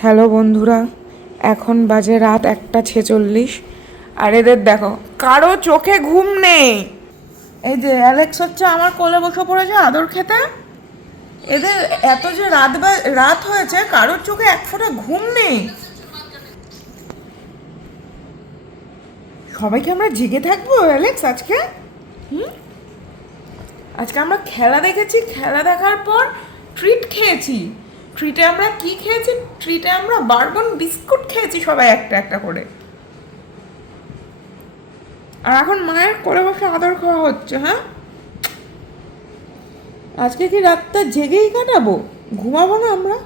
Hello বন্ধুরা, এখন বাজে রাত একটা ছেচল্লিশ। আর এদের দেখো, কারও চোখে ঘুম নেই। এই যে অ্যালেক্স হচ্ছে আমার কোলে বসে পড়েছে আদর খেতে। এদের এত যে রাত বা- রাত হয়েছে, কারোর চোখে এক ফোঁটা ঘুম নেই। সবাইকে আমরা জেগে থাকব, অ্যালেক্স, আজকে? হুম? আজকে আমরা খেলা দেখেছি, খেলা দেখার পর ট্রিট খেয়েছি। ট্রিটে আমরা কি খেয়েছি? ট্রিটে আমরা বারবন বিস্কুট খেয়েছি সবাই একটা একটা করে। আর এখন মায়ের কোলে বসে আদর খাওয়া হচ্ছে হ্যাঁ? আজকে কি রাতটা জেগেই কাটাবো? ঘুমাবো না আমরা?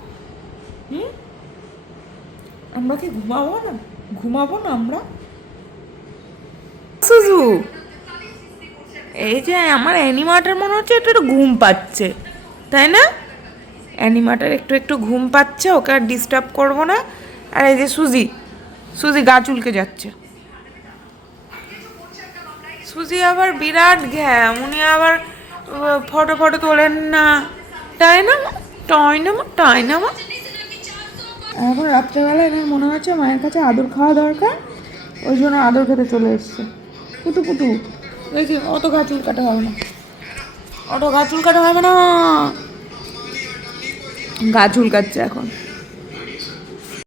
হুম? আমরা কি ঘুমাবো না? ঘুমাবো না আমরা? সুজু, এই যে আমার অ্যানিমাটার মনে হচ্ছে একটু ঘুম পাচ্ছে, তাই না? অ্যানিমাটার একটু একটু ঘুম পাচ্ছে, ওকে আর ডিস্টার্ব করব না আর এই যে সুজি সুজি গা চুলকে যাচ্ছে সুজি আবার বিরাট ঘ্যাম, উনি আবার ফটো ফটো তোলেন না তাই না? তাই না? তাই না? এখন রাত্রেবেলা এনার মনে হচ্ছে মায়ের কাছে আদর খাওয়া দরকার, ওই জন্য আদর খেতে চলে এসছে পুটু পুটু, দেখি, অত গা চুল কাটা হবে না অত গা চুল কাটা হবে না গা চুল কাটছে এখন।